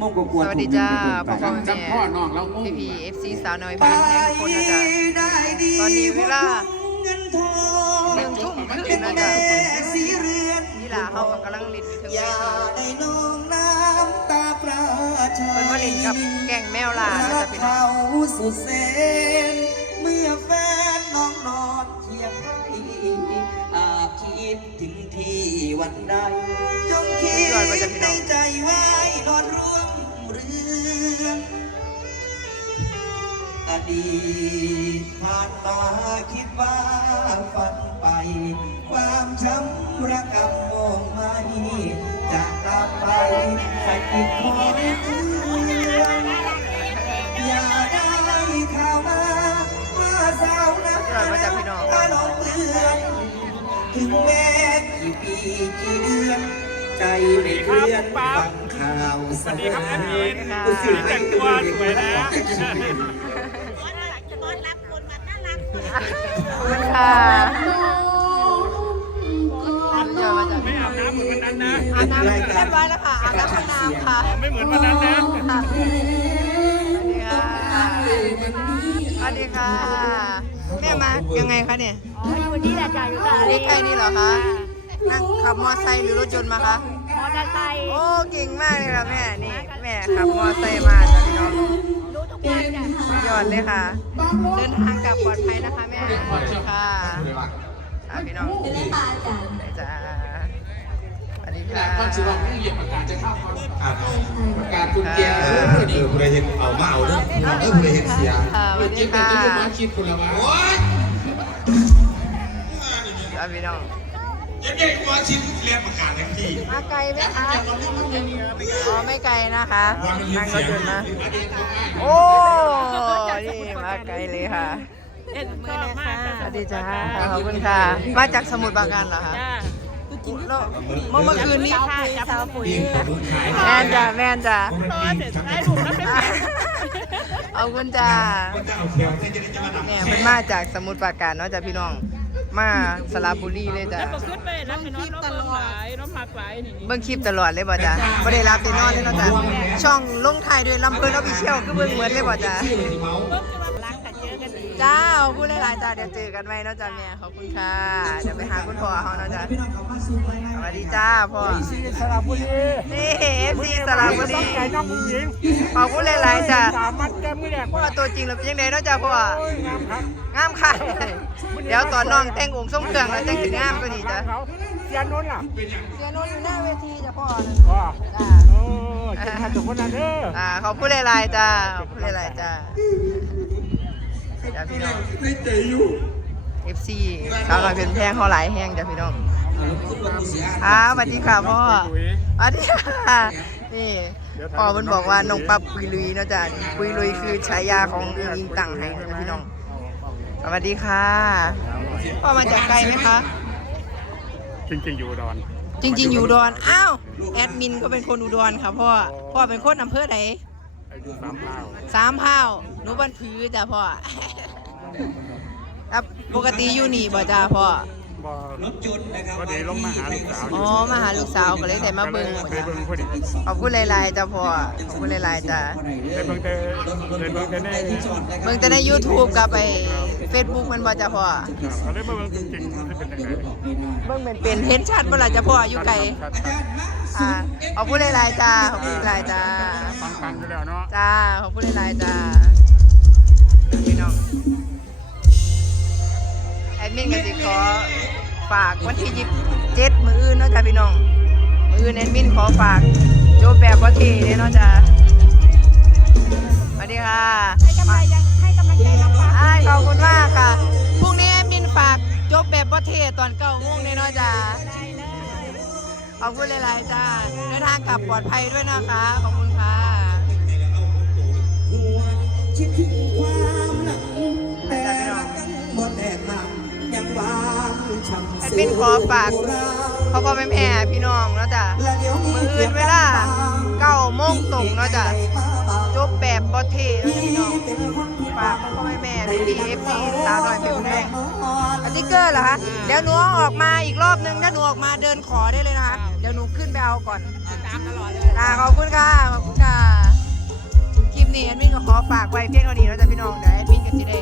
มงกกวนสวัสดีจ้าถูกพ่อยิงพ่อเป็นแม่ไปพ่อน้องเรางงพีพีเอฟซีสาวน้อยเพื่อนแห่งคนนะจ๊ะตอนนี้เวลาเงินทองหนึ่งทุ่มครึ่งนะจ๊ะสีเรือนนี่ล่ะเขากำลังลินอยู่ถึงอเวย่าทีได้นองน้ำตาประชาเพิ่นมาลินกับแก่งแมวลานะจ๊ะพี่น้องเขาสุดเซนเมื่อแฟนน้องนอนเคียงข้างอาจคิดถึงที่วันใดจงคิดในใจไว้ ดีผ่านมาคิดว่าฝันไป ความช้ำระกำมองไม่จะกลับไปใส่อีกคนเอื้อนอย่าได้ข่าวมาว่าสาวนักอร่อยมาจากพี่น้องถ้าน้องเลือนถึงแม้กี่ปีกี่เดือนใจไม่เคลื่อนฟังข่าวสวัสดีครับแอดมินสวัสดีค่ะแต่งตัวสวยนะขอบ คุณค่ะยอดมาจากไม่อาบน้ำเหมือนวันนั้นนะ อาบน้ำเรียบร้อยแล้วค่ะอาบน้ำห้องน้ำค่ะไม่เหมือนวันนั้นนะสวัสดีค่ะสวัสดีค่ะแม่มายังไงคะเนี่ยอ๋ออยู่นี่แหละจ้ะอยู่ตลาดนี่ใกล้นี่เหรอคะ นั่งขับมอไซค์หรือรถยนต์มาคะ มอเตอร์ไซค์ โอ้เก่งมากเลยค่ะแม่ นี่แม่ขับมอไซค์มาจ้ะพี่น้องรู้ทุกวันจ้ะ ยอดเลยค่ะ เดินทางกลับปลอดภัยนะคะแม่ค่ะอะพี่น้องจ้าสวัสดีแต่ค่ะก่อนสิว่าผู้เหยียบอากาศจะเข้าก่อนอากาศคุณเกียร์เออเออผู้ใดเห็นเอามาเอาเด้อพี่น้องเออผู้ใดเห็นเสียค่ะสคุวัณสดีเกียร์เป็นค่ะที่จะมาคิดคุณละวะโอ้ยจ้าพี่น้อง ยังไงว่าชิ้นเรียนประกาศทันทีมาไกลไหมคะอ๋อไม่ไกลนะคะนั่งรถยนต์มาโอ้นี่มาไกลเลยค่ะชอบมากจ้ะสวัสดีจ้าขอบคุณค่ะ มาจากสมุทรปราการเหรอคะจ้าแล้วเมื่อเมื่อคืนนี้ค่ะจับสาวปุ๋ยปีนขบุญขายแม่นจ้าแม่นจ้ามันปีนสักได้ถูกแล้วเป็นไงเอาคุณจ้ามันจะเอาเขียวจะได้จะมาดับเนี่ยมันมาจากสมุทรปราการเนาะจ้ะพี่น้อง มาสระบุรีเลยจ้ะแล้วก็ขึ้นไปแล้วไปนอนน้องเบิ่งหลายน้องมากหลายนี่นี่เบิ่งคลิปตลอดเลยบ่จ้ะบ่ได้รับไปนอนเลยเนาะจ้ะช่องลงท้ายด้วยลำเพิ่นออฟฟิเชียลคือเบิ่งเหมือนเลยบ่จ้ะที่เลยที่เมาเบิ่งจะมารักกันเจอกันดีจ้าพูดหลายๆจ้าเดี๋ยวเจอกันไว้เนาะจ้ะแม่ขอบคุณค่ะเดี๋ยวไปหาคุณพ่อเขาเนาะจ้ะสวัสดีจ้าพ่อสระบุรีนี่ FC สระบุรีใจน้องผู้หญิงขอบคุณหลายๆจ้ะสามมัดแก้มนี่แหละพ่อตัวจริงหรือเป็นยังไงเนาะจ้ะพ่องามครับงามค่ะเดี๋ยวตอนน้องแต่งองค์ทรงเครื่องแล้วแต่งถึงงามกว่านี้จ้ะเขาเสียนนท์ล่ะเสียโนอยู่หน้าเวทีจ้ะพ่อว่าจ้าโอ้เจ็บขันทุกคนนะเด้ออ่าขอบคุณหลายๆจ้าขอบคุณหลายๆจ้า จ้าพี่น้องไม่ใจอยู่ FC สาวน้อยเป็นแพงเขาหลายแห้งจ้ะพี่น้องอ่าสวัสดีค่ะพ่อสวัสดีค่ะนี่พ่อมันบอกว่าน้องปั๊บปุยลุยเนาะจ้ะนี่ปุยลุยคือฉายาของอิงตั้งให้นะพี่น้อง สวัสดีค่ะพ่อมาจากไกลไหมคะ จริงๆอยู่อุดอนจริง ๆ อยู่อุดอนอ้าว แอดมินก็เป็นคนอุดรค่ะพ่อ พ่อเป็นคนอำเภอไหน อายุสามเล่าสามเผาหนูบันพือจ้ะพ่อครับปกติอยู่นี่บ่จ้าพ่อ บ่รถยนต์นะครับพอดีลงมาหาลูกสาวอ๋อมาหาลูกสาวก็เลยได้มาเบิ่งบ่ไปจ้ะเบิ่งพอดีขอบคุณหลายๆจ้ะพ่อขอบคุณหลายๆจ้ะไปเบิ่งแต่ไปเบิ่งแต่ในเบิ่งแต่ใน YouTube กับไป Facebook มันบ่จ้ะพ่อเขาเลยมาเบิ่งจริงๆมันเป็นยังไงเบิ่งเป็นเป็นเห็นชัดบ่ล่ะจ้ะพ่ออยู่ไกลชัดๆอ่าขอบคุณหลายๆจ้าขอบคุณหลายๆจ้าฟังๆอยู่แล้วเนาะจ้าขอบคุณหลายๆจ้าพี่น้องแอดมินก็สิขอ ฝากวันที่ยี่เจ็ดมืออื่นเนาะจ้าพี่น้อง มืออื่นแอดมินขอฝากโจบแบบว่าเท่เลยเนาะจ้าสวัสดีค่ะให้กำลังยังให้กำลังใจน้องฟ้าอ้ายขอบคุณมากค่ะพรุ่งนี้แอดมินฝากจบแบบว่าเท่ตอนเก้าโมงเนี่ยเนาะจ้าขอบคุณหลายๆจ้าเดินทางกลับปลอดภัยด้วยนะคะ ขอบคุณค่ะางช้ำแอดมินขอฝากพ่อพ่อแม่แม่พี่น้องเนาะจ้ะมืออื่นเวลาเก้าโมงตรงเนาะจ้ะจบแบบบอเทเนาะจ้ะพี่น้องเป็นคนที่ฝากพ่อแม่แม่พี่พีเอฟซีสาวหน่อยเป็นแม่สติ๊กเกอร์เหรอคะเดี๋ยวหนูเอาออกมาอีกรอบนึงถ้าหนูออกมาเดินขอได้เลยนะคะเดี๋ยวหนูขึ้นไปเอาก่อนตามตลอดเลยค่ะขอบคุณค่ะขอบคุณค่ะคลิปนี้แอดมินก็ขอฝากไว้เพียงเท่านี้แล้วจ้ะพี่น้องเดี๋ยวแอดมินก็จะได้